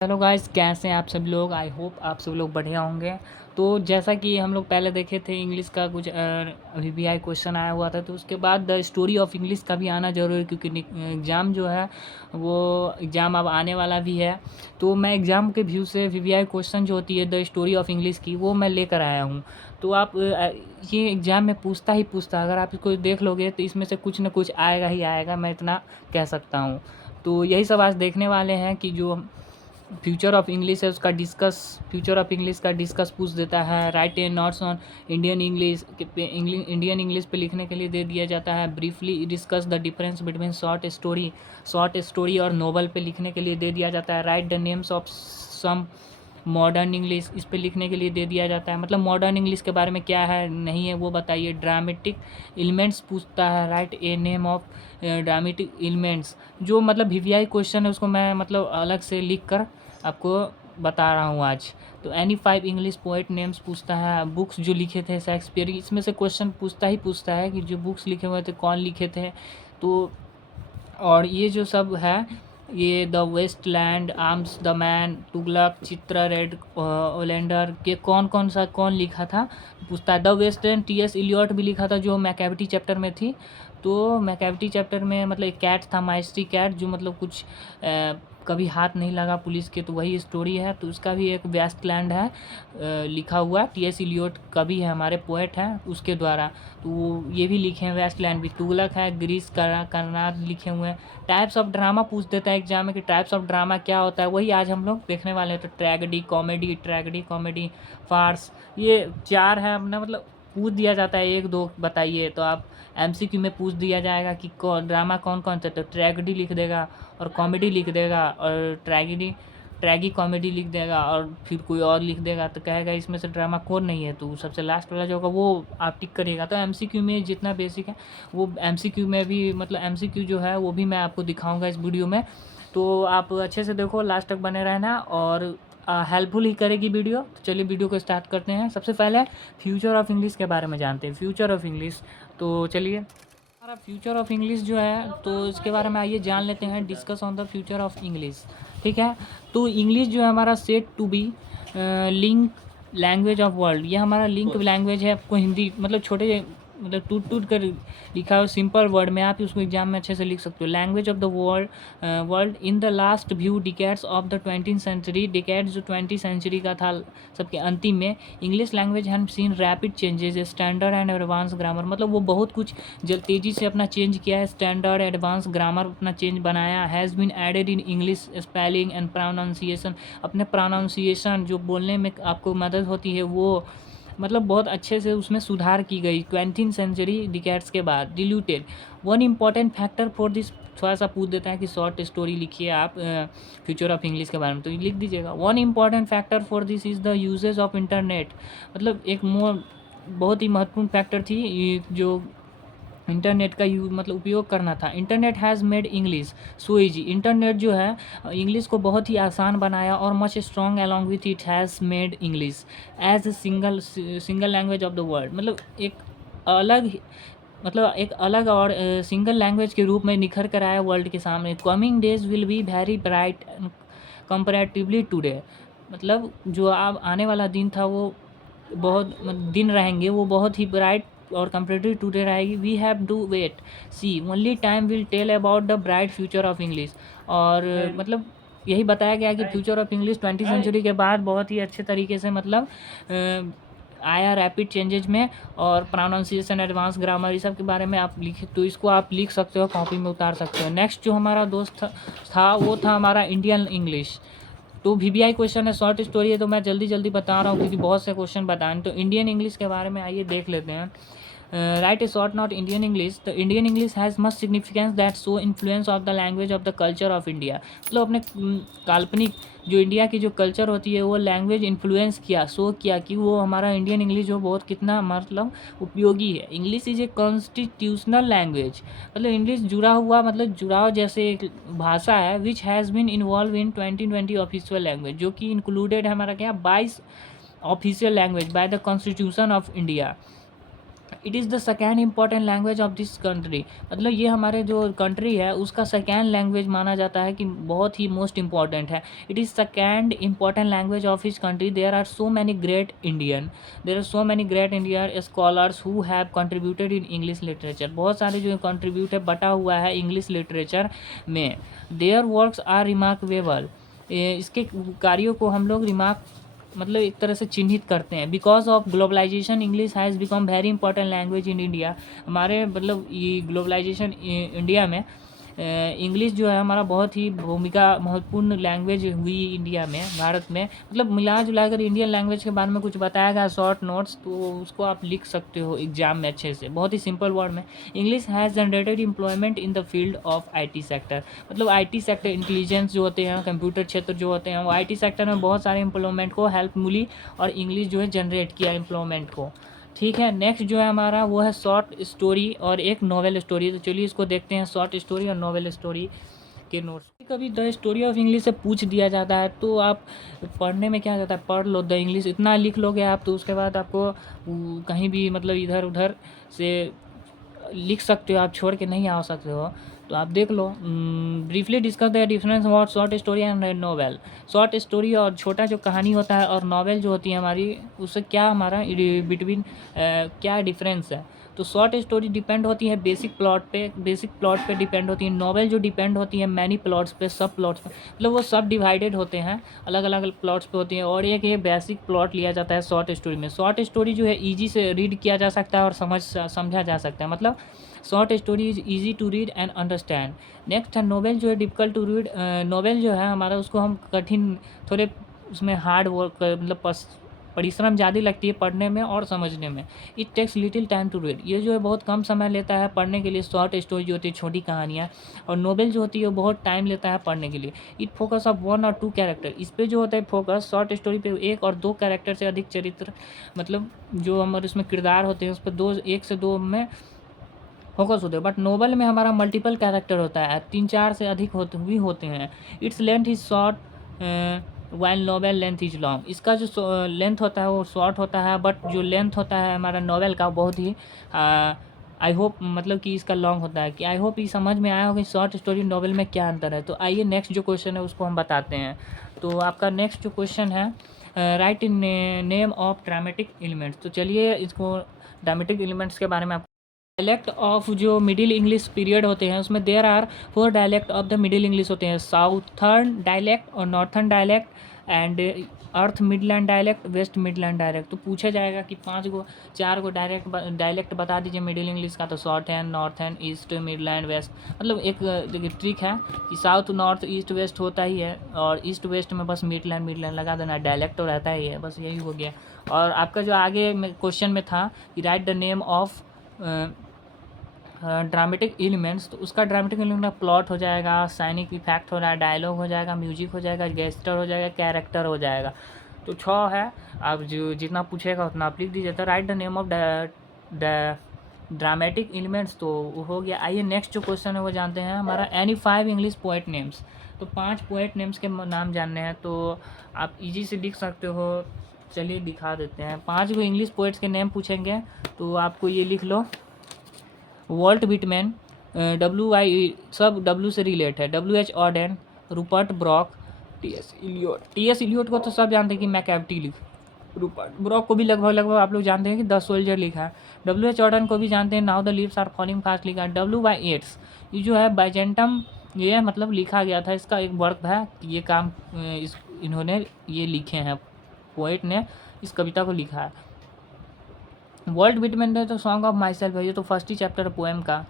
Hello guys, कैसे हैं आप सब लोग। आई होप आप सब लोग बढ़िया होंगे। तो जैसा कि हम लोग पहले देखे थे, इंग्लिश का कुछ अभी भी आई क्वेश्चन आया हुआ था, तो उसके बाद द स्टोरी ऑफ इंग्लिश का भी आना ज़रूरी है, क्योंकि एग्ज़ाम जो है वो एग्ज़ाम अब आने वाला भी है। तो मैं एग्ज़ाम के व्यू से वीवीआई क्वेश्चन जो होती है द स्टोरी ऑफ इंग्लिश की, वो मैं लेकर आया हूँ। तो आप ये एग्ज़ाम में पूछता ही पूछता, अगर आप इसको देख लोगे तो इसमें से कुछ ना कुछ आएगा ही आएगा, मैं इतना कह सकता हूँ। तो यही सब आज देखने वाले हैं कि जो फ्यूचर ऑफ इंग्लिश है उसका डिस्कस, फ्यूचर ऑफ इंग्लिश का डिस्कस पूछ देता है। Write a notes on Indian English पे, इंडियन इंग्लिश पे लिखने के लिए दे दिया जाता है। Briefly discuss the difference between short story और नोवेल पे लिखने के लिए दे दिया जाता है। Write the names of some modern English, इस पे लिखने के लिए दे दिया जाता है। मतलब मॉडर्न इंग्लिश के बारे में क्या है नहीं है वो बताइए। ड्रामेटिक एलिमेंट्स पूछता है। Write a name of dramatic elements, जो मतलब वीवीआई क्वेश्चन है उसको मैं मतलब अलग से लिख कर आपको बता रहा हूँ आज। तो एनी 5 इंग्लिश पोएट नेम्स पूछता है। बुक्स जो लिखे थे शेक्सपियर, इसमें से क्वेश्चन पूछता ही पूछता है कि जो बुक्स लिखे हुए थे कौन लिखे थे। तो और ये जो सब है, ये the Waste Land, Arms the Man, Tughlaq, Chitra Red, Oleander के कौन लिखा था पूछता है। द वेस्टर्न टीएस इलियट भी लिखा था, जो मैकेविटी चैप्टर में थी। तो मैकेविटी चैप्टर में मतलब एक कैट था, माइस्ट्री कैट, जो मतलब कुछ कभी हाथ नहीं लगा पुलिस के, तो वही स्टोरी है। तो उसका भी एक वेस्टलैंड है लिखा हुआ, टीएस इलियट का भी है, हमारे पोएट हैं उसके द्वारा। तो वो ये भी लिखे हैं, वेस्टलैंड भी। तुगलक है, ग्रीस कर्नाड लिखे हुए हैं। टाइप्स ऑफ ड्रामा पूछ देता है एग्जाम में कि टाइप्स ऑफ ड्रामा क्या होता है, वही आज हम लोग देखने वाले हैं। तो ट्रैगेडी कॉमेडी, फार्स, ये 4 है अपना, मतलब पूछ दिया जाता है 1-2 बताइए, तो आप एमसीक्यू में पूछ दिया जाएगा कि ड्रामा कौन कौन सा। तो ट्रैगेडी लिख देगा और कॉमेडी लिख देगा, और ट्रैगी कॉमेडी लिख देगा, और फिर कोई और लिख देगा तो कहेगा इसमें से ड्रामा कौन नहीं है। तो सबसे लास्ट वाला जो होगा वो आप टिक करिएगा। तो एमसीक्यू में जितना बेसिक है वो एमसीक्यू में भी, मतलब एमसीक्यू जो है वो भी मैं आपको दिखाऊंगा इस वीडियो में। तो आप अच्छे से देखो, लास्ट तक बने रहना, और हेल्पफुल ही करेगी वीडियो। तो चलिए वीडियो को स्टार्ट करते हैं। सबसे पहले फ्यूचर ऑफ इंग्लिश के बारे में जानते हैं। फ्यूचर ऑफ इंग्लिश, तो चलिए हमारा फ्यूचर ऑफ इंग्लिश जो है, तो इसके बारे में आइए जान लेते हैं। Discuss on the future of English, ठीक है। तो इंग्लिश जो है हमारा set to be link language of world, ये हमारा लिंक लैंग्वेज है। आपको हिंदी मतलब छोटे मतलब टूट टूट कर लिखा हो सिंपल वर्ड में, आप उसको एग्जाम में अच्छे से लिख सकते हो। Language of the world in the last few decades of the 20th century, decades जो 20th सेंचुरी का था सबके अंतिम में, English language have seen rapid changes, standard and advance grammar, मतलब वो बहुत कुछ जब तेज़ी से अपना चेंज किया है। स्टैंडर्ड एडवांस ग्रामर अपना चेंज बनाया। Has been added in English spelling and pronunciation, अपने प्रोनाउंसिएशन जो बोलने में आपको मदद होती है वो मतलब बहुत अच्छे से उसमें सुधार की गई 20th सेंचुरी डिकेड्स के बाद। Diluted one important factor for this, थोड़ा सा पूछ देता है कि शॉर्ट स्टोरी लिखिए आप फ्यूचर ऑफ इंग्लिश के बारे में, तो लिख दीजिएगा। One important factor for this is the usages of internet, मतलब एक बहुत ही महत्वपूर्ण फैक्टर थी जो इंटरनेट का मतलब उपयोग करना था। Internet has made English so easy, internet जो है इंग्लिश को बहुत ही आसान बनाया, और much strong along with it has made English as a single language of the world, मतलब अलग एक अलग और सिंगल लैंग्वेज के रूप में निखर कर आया वर्ल्ड के सामने। Coming days will be very bright comparatively today, मतलब जो अब आने वाला दिन था वो बहुत दिन रहेंगे, वो बहुत ही ब्राइट और कंपेरेटिव टुडे रहेगी। We have to wait see only time will tell about the bright future of English, और मतलब यही बताया गया कि future of English 20th century के बाद बहुत ही अच्छे तरीके से मतलब आया रैपिड चेंजेज में, और प्रोनाउंसिएशन, एडवांस ग्रामर, इस सब के बारे में आप लिखे, तो इसको आप लिख सकते हो, कॉपी में उतार सकते हो। नेक्स्ट जो हमारा दोस्त था वो था हमारा इंडियन इंग्लिश। तो वीवीआई क्वेश्चन है, शॉर्ट स्टोरी है, तो मैं जल्दी जल्दी बता रहा हूँ क्योंकि बहुत से क्वेश्चन बताएं। तो इंडियन इंग्लिश के बारे में आइए देख लेते हैं। Right A short note Indian English, the Indian English has much significance that so influence of the language of the culture of India, मतलब अपने काल्पनिक जो इंडिया की जो कल्चर होती है वो लैंग्वेज इन्फ्लुएंस किया, शो किया कि वो हमारा इंडियन इंग्लिश जो बहुत कितना मतलब उपयोगी है। English is a constitutional language, मतलब इंग्लिश जुड़ा हुआ, मतलब जुड़ाव जैसे एक भाषा है। Which has been involve in 2020 official language, जो कि इंक्लूडेड है हमारा क्या 22 official language by the constitution of India. It is the second important language of this country, मतलब ये हमारे जो कंट्री है उसका सेकेंड लैंग्वेज माना जाता है कि बहुत ही मोस्ट इम्पॉर्टेंट है। It is second important language of his country. There are so many great Indian, there are so many great Indian scholars who have contributed in English literature, बहुत सारे जो कंट्रीब्यूट है बटा हुआ है इंग्लिश लिटरेचर में। Their works are remarkable, इसके कार्यों को हम लोग रिमार्क मतलब एक तरह से चिन्हित करते हैं। Because of globalisation English has become very important language in India, हमारे मतलब ये ग्लोबलाइजेशन इंडिया में इंग्लिश जो है हमारा बहुत ही भूमिका महत्वपूर्ण लैंग्वेज हुई इंडिया में, भारत में। मतलब मिला जुला कर इंडियन लैंग्वेज के बारे में कुछ बताया गया शॉर्ट नोट्स, तो उसको आप लिख सकते हो एग्जाम में अच्छे से, बहुत ही सिंपल वर्ड में। English has generated employment in the field of IT sector, मतलब आईटी सेक्टर इंटेलिजेंस जो होते हैं, कंप्यूटर क्षेत्र जो होते हैं, वो आईटी सेक्टर में बहुत सारे एम्प्लॉयमेंट को हेल्प मिली और इंग्लिश जो है जनरेट किया एम्प्लॉयमेंट को। ठीक है, नेक्स्ट जो है हमारा वो है शॉर्ट स्टोरी और एक नॉवेल स्टोरी। तो चलिए इसको देखते हैं, शॉर्ट स्टोरी और नॉवेल स्टोरी के नोट्स। कभी द स्टोरी ऑफ इंग्लिश से पूछ दिया जाता है तो आप पढ़ने में क्या जाता है, पढ़ लो द इंग्लिश, इतना लिख लोगे आप, तो उसके बाद आपको कहीं भी मतलब इधर उधर से लिख सकते हो, आप छोड़ के नहीं आ सकते हो। तो आप देख लो। Briefly discuss the difference about short story and novel. Short story और छोटा जो कहानी होता है और नॉवेल जो होती है हमारी, उससे क्या हमारा बिटवीन क्या डिफरेंस है। तो शॉर्ट स्टोरी डिपेंड होती है बेसिक प्लॉट पे डिपेंड होती है। नॉवेल जो डिपेंड होती है मैनी प्लॉट्स पे, सब प्लॉट्स पे, मतलब वो सब डिवाइडेड होते हैं, अलग अलग प्लॉट्स पे होती हैं। और एक ये बेसिक प्लॉट लिया जाता है शॉर्ट स्टोरी में। शॉर्ट स्टोरी जो है ईजी से रीड किया जा सकता है और समझा जा सकता है, मतलब short story is easy to read and understand. Next है नोवेल जो है डिफ़िकल्ट टू रीड। नोवेल जो है हमारा उसको हम कठिन, थोड़े उसमें हार्ड वर्क मतलब परिश्रम ज़्यादा लगती है पढ़ने में और समझने में। It takes little time to read, ये जो है बहुत कम समय लेता है पढ़ने के लिए। शॉर्ट स्टोरी जो होती है छोटी कहानियाँ, और नोवेल जो होती है वो बहुत टाइम लेता है पढ़ने के लिए। इट फोकस ऑफ 1 और 2 कैरेक्टर, इस पे जो होता है फोकस शॉर्ट स्टोरी पे 1 और 2 कैरेक्टर से अधिक चरित्र, मतलब जो हमारे उसमें किरदार होते हैं उस पर 1 से 2 में फोकस होते हैं। बट नोवेल में हमारा मल्टीपल कैरेक्टर होता है, 3-4 से अधिक होते हैं। Its length is short while novel length is long, इसका जो लेंथ होता है वो शॉर्ट होता है, बट जो लेंथ होता है हमारा नोवेल का बहुत ही आई होप मतलब कि इसका लॉन्ग होता है। कि आई होप ये समझ में आया होगा कि शॉर्ट स्टोरी नोवेल में क्या अंतर है। तो आइए नेक्स्ट जो क्वेश्चन है उसको हम बताते हैं। तो आपका नेक्स्ट जो क्वेश्चन है, write in name of dramatic elements. तो चलिए इसको ड्रामेटिक एलिमेंट्स के बारे में डायलेक्ट ऑफ जो मिडिल इंग्लिश पीरियड होते हैं उसमें there are 4 dialect of the middle English होते हैं। साउथर्न डायलेक्ट और northern dialect and earth midland dialect, west midland dialect. तो पूछा जाएगा कि 4 गो डायलेक्ट बता दीजिए मिडिल इंग्लिश का। तो shorthand, northern, east, midland, west. मतलब एक ट्रिक है कि साउथ नॉर्थ ईस्ट वेस्ट होता ही है, और ईस्ट वेस्ट में बस मिडलैंड लगा देना, डायलेक्ट तो रहता ही है, बस यही हो गया। और आपका जो आगे क्वेश्चन में था कि right the name of dramatic elements, तो उसका ड्रामेटिक एलिमेंट प्लॉट हो जाएगा, साइनिक इफेक्ट हो रहा है, डायलॉग हो जाएगा, म्यूजिक हो जाएगा, गेस्टर हो जाएगा, कैरेक्टर हो जाएगा। तो 6 है। आप जो जितना पूछेगा उतना आप लिख दीजिए। तो right the name of dramatic elements, तो वो हो गया। आइए नेक्स्ट जो क्वेश्चन है वो जानते हैं हमारा, एनी 5 इंग्लिश पोएट नेम्स। तो 5 पोएट नेम्स के नाम जानने हैं, तो आप इजी से लिख सकते हो। चलिए दिखा देते हैं। 5 गो इंग्लिश पोएट्स के नेम पूछेंगे, तो आपको ये लिख लो। वॉल्ट विटमैन, WI सब W से रिलेट है, WH Auden, Rupert Brooke, TS Eliot को तो सब जानते हैं कि मैकैविटी लिख। रूपर्ट ब्रॉक को भी लगभग आप लोग जानते हैं कि द सोल्जर लिखा है। WH ऑडेन को भी जानते हैं, now the leaves are falling fast लिखा है। WY येट्स, ये जो है बाइजेंटम, ये मतलब लिखा गया था, इसका एक वर्क है कि ये काम इन्होंने ये लिखे हैं, पोइट ने इस कविता को लिखा है। वर्ल्ड विटमैन ने तो सॉन्ग ऑफ माई सेल्फ है, ये तो फर्स्ट ही चैप्टर पोएम का।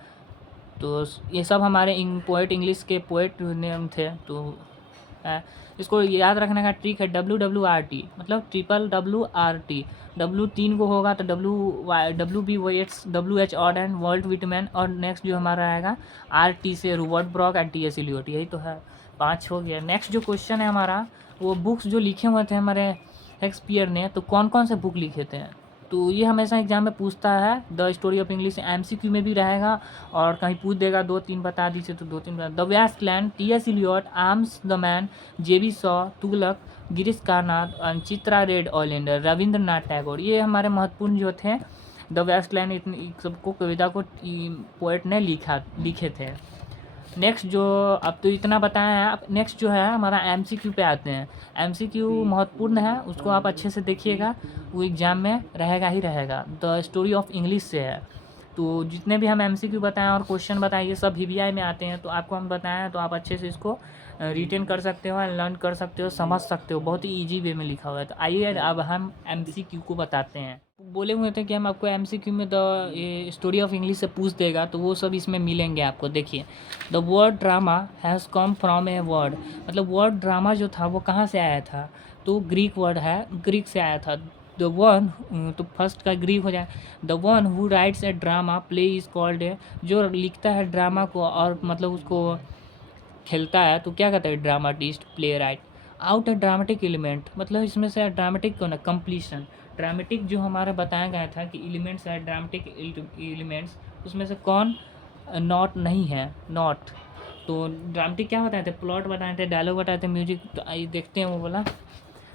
तो ये सब हमारे पोएट इंग्लिश के पोएट नेम थे। तो इसको याद रखने का ट्रिक है WWRT, मतलब WWRT। W 3 को होगा तो WB Yeats, WH Auden, Walt Whitman, और नेक्स्ट जो हमारा आएगा RT से Rupert Brooke and TS Eliot. यही तो है, 5 हो गया। नेक्स्ट जो क्वेश्चन है हमारा, वो बुक्स जो लिखे हुए थे हमारे शेक्सपियर ने, तो कौन कौन से बुक लिखे थे। तो ये हमेशा एग्जाम में पूछता है। The story of English MCQ में भी रहेगा, और कहीं पूछ देगा 2-3 बता दीजिए तो 2-3 बता। The Waste Land, TS Eliot, Arms the Man, JB Shaw, Tughlaq, Girish Karnad, Chitra Red Oleander, Rabindranath Tagore. ये हमारे महत्वपूर्ण जो थे द वेस्टलैंड इतनी सबको कविता को पोएट ने लिखे थे। नेक्स्ट जो अब तो इतना बताया है, अब नेक्स्ट जो है हमारा एमसीक्यू पे आते हैं। एमसीक्यू महत्वपूर्ण है, उसको आप अच्छे से देखिएगा, वो एग्ज़ाम में रहेगा ही रहेगा। द स्टोरी ऑफ इंग्लिश से है। तो जितने भी हम एमसीक्यू बताएं और क्वेश्चन बताएं ये सब वीवीआई में आते हैं, तो आपको हम बताएं हैं तो आप अच्छे से इसको रिटेन कर सकते हो, लर्न कर सकते हो, समझ सकते हो, बहुत ही ईजी वे में लिखा हुआ है। तो आइए अब हम एमसीक्यू को बताते हैं। बोले हुए थे कि हम आपको एमसीक्यू में ये स्टोरी ऑफ इंग्लिश से पूछ देगा, तो वो सब इसमें मिलेंगे आपको। देखिए, the word drama has come from a word, मतलब वर्ड ड्रामा जो था वो कहाँ से आया था, तो ग्रीक वर्ड है, ग्रीक से आया था। द वन, तो फर्स्ट का ग्रीक हो जाए, the one who writes a drama play is called a, जो लिखता है ड्रामा को और मतलब उसको खेलता है तो क्या कहता है, ड्रामाटिस्ट, प्ले राइट। आउट ए ड्रामेटिक एलिमेंट, मतलब इसमें से ड्रामेटिक कौन है, कंप्लीशन। ड्रामेटिक जो हमारा बताया गया था कि एलिमेंट्स है ड्रामेटिक एलिमेंट्स, उसमें से कौन नॉट नहीं है, नॉट। तो ड्रामेटिक क्या बताए थे, प्लॉट बताए थे, डायलॉग बताए थे, म्यूजिक। तो आइए देखते हैं वो बोला।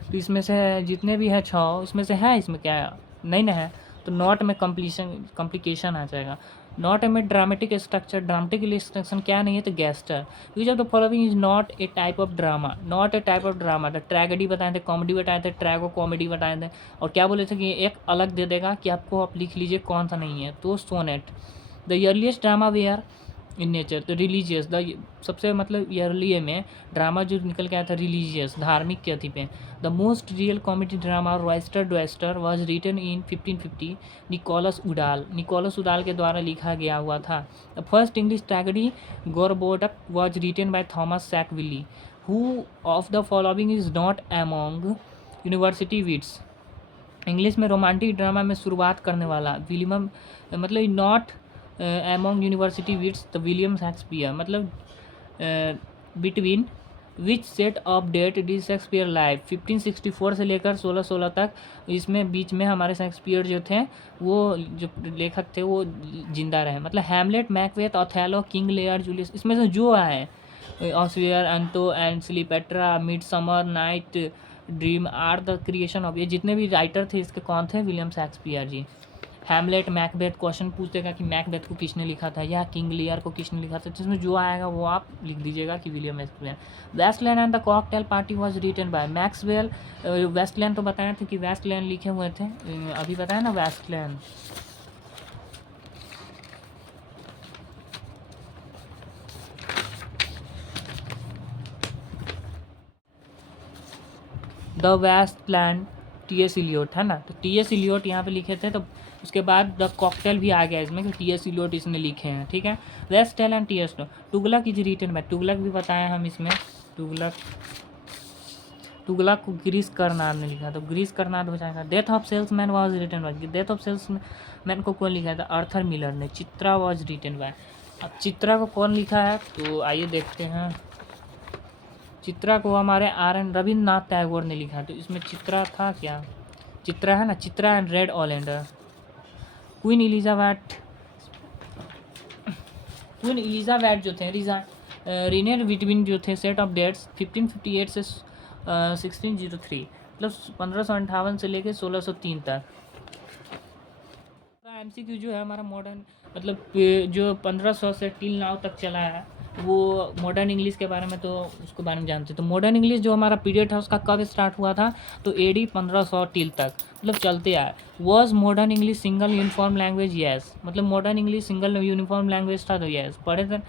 तो इसमें से जितने भी है 6, इसमें से है, इसमें क्या नहीं ना है, तो नॉट में कॉम्प्लिकेशन आ जाएगा। नॉट में ड्रामेटिक स्ट्रक्चर, ड्रामेटिक इंस्ट्रक्शन क्या नहीं है, तो गैस्टर। Which of the following is not a type of drama, not a type of drama. The tragedy बताए थे, कॉमेडी बताए थे, ट्रैगो कॉमेडी बताए थे। और क्या बोले थे कि एक अलग दे देगा कि आपको आप लिख लीजिए कौन सा नहीं है, तो sonnet. The earliest drama were in nature, तो रिलीजियस, द सबसे मतलब ईयरली में ड्रामा जो निकल के आया था रिलीजियस, धार्मिक के अथी पे। The most real comedy drama Roister Doister was written in 1550, Nicholas Udall के द्वारा लिखा गया हुआ था। The first English tragedy Gorboduc was written by Thomas Sackville, who of the following is not among university wits. English में romantic drama में शुरुआत करने वाला विलियम, मतलब not among university wits the William Shakespeare, मतलब between which set of date did Shakespeare life, 1564 से लेकर 1616 तक। इसमें बीच में हमारे शेक्सपियर जो थे, वो जो लेखक थे वो जिंदा रहे। मतलब Hamlet, Macbeth, Othello, King Lear, Julius, इसमें से जो आए, ऑस्वियर, Antony and Cleopatra, Midsummer Night Dream are the creation of, ये जितने भी राइटर थे इसके कौन थे, William Shakespeare ji. Hamlet, Macbeth, question पूछ देगा कि मैकबेथ को किसने लिखा था या किंग लियर को किसने लिखा था, जिसमें जो आएगा वो आप लिख दीजिएगा कि William Shakespeare. Wasteland and the cocktail party was written by Maxwell. Wasteland तो बताया था कि वेस्टलैंड लिखे हुए थे, अभी बताया ना Wasteland. The Wasteland T S. Eliot है ना, तो टी.एस. इलियट यहाँ पे लिखे थे। तो उसके बाद द कॉकटेल भी आ गया इसमें कि टी.एस. इलियट इसने लिखे हैं, ठीक है। Waste Land and T S. Tughlaq is written by, Tughlaq भी बताया हम इसमें, टुगलक को ग्रीस करनाद ने लिखा, तो ग्रीस करनाद हो जाएगा। Death of Salesman was written by, Death of Salesman को कौन लिखा था, आर्थर मिलर ने। चित्रा वाज रिटन बाय, अब चित्रा को कौन लिखा है, तो आइए देखते हैं। चित्रा को हमारे R.N. रविन्द्रनाथ टैगोर ने लिखा, तो इसमें चित्रा था क्या, चित्रा है ना, Chitra and Red Oleander. Queen Elizabeth जो थे रीनेड विटविन जो थे, सेट ऑफ डेट्स 1558 से 1603, मतलब 1558 से लेकर 1603 तक। एमसीक्यू जो है हमारा मॉडर्न, मतलब जो 1500 से टिल नाउ तक चला है, वो मॉडर्न इंग्लिश के बारे में तो उसके बारे में जानते हैं। तो मॉडर्न इंग्लिश जो हमारा पीरियड है उसका कब स्टार्ट हुआ था, तो AD 1500 टिल तक, मतलब चलते आए। Was modern English single uniform language, yes, मतलब modern English single uniform language था, तो येस। पढ़े थे।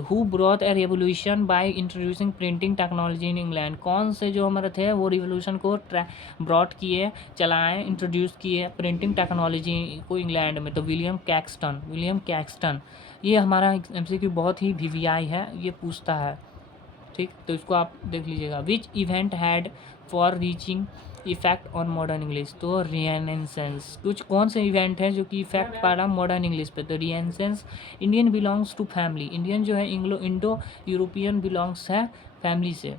Who brought a revolution by introducing printing technology in England, कौन से जो हमारे थे वो रिवोल्यूशन को ब्रॉट किए, चलाएं, इंट्रोड्यूस किए प्रिंटिंग टेक्नोलॉजी को इंग्लैंड में, तो विलियम कैक्सटन। ये हमारा MCQ बहुत ही VVI है, ये पूछता है, ठीक। तो इसको आप देख लीजिएगा। Which event had for reaching effect on modern English, तो रिएनेसेंस। कुछ कौन से इवेंट है जो कि इफेक्ट पा रहा मॉडर्न इंग्लिश पे, तो renaissance. Indian belongs to family, Indian जो है इंडो यूरोपियन बिलोंग्स है फैमिली से।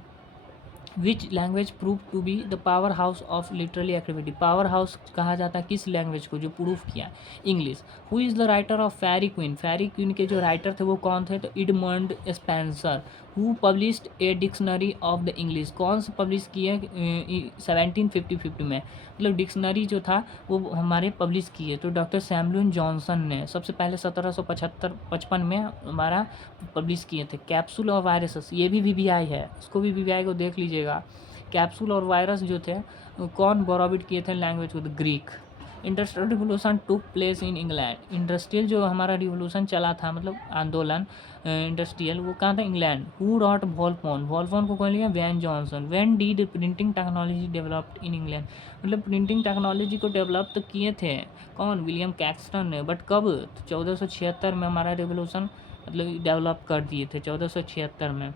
Which language prove to be the powerhouse of literally activity, powerhouse कहा जाता है किस लैंग्वेज को जो प्रूफ किया, English. Who is the writer of Faerie Queen के जो राइटर थे वो कौन थे, तो Edmund Spenser. Who published a dictionary of the English, कौन से पब्लिश किए 1750 में, मतलब डिक्शनरी जो था वो हमारे पब्लिश किए तो डॉक्टर सैमुअल जॉनसन ने सबसे पहले 1755 में हमारा पब्लिश किए थे। कैप्सूल और वायरसेस, ये भी वीवीआई है, इसको भी वीवीआई को देख लीजिएगा। कैप्सूल और वायरस जो थे कौन बोराबिट किए थे लैंग्वेज को, Greek. Industrial revolution took place in England, industrial जो हमारा रिवोल्यूशन चला था मतलब आंदोलन इंडस्ट्रियल, वो कहाँ था, England. Who wrote Volpone, Volpone को कौन लिया, Ben Jonson. When did printing technology developed in England, मतलब प्रिंटिंग टेक्नोलॉजी को डेवलप तो किए थे कौन, विलियम कैक्सटन ने, बट कब, 1476 में हमारा रिवोल्यूशन मतलब डेवलप कर दिए थे 1476 में।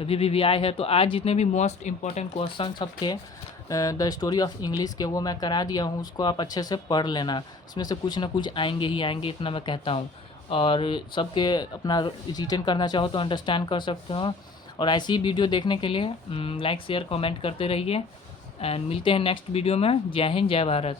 अभी भी आए है। तो आज जितने भी मोस्ट इम्पॉर्टेंट क्वेश्चन सब थे द स्टोरी ऑफ इंग्लिश के वो मैं करा दिया हूँ, उसको आप अच्छे से पढ़ लेना, इसमें से कुछ ना कुछ आएंगे ही आएंगे, इतना मैं कहता हूँ। और सबके अपना रिटर्न करना चाहो तो अंडरस्टैंड कर सकते हो। और ऐसी वीडियो देखने के लिए लाइक शेयर कमेंट करते रहिए एंड मिलते हैं नेक्स्ट वीडियो में। जय हिंद, जय भारत।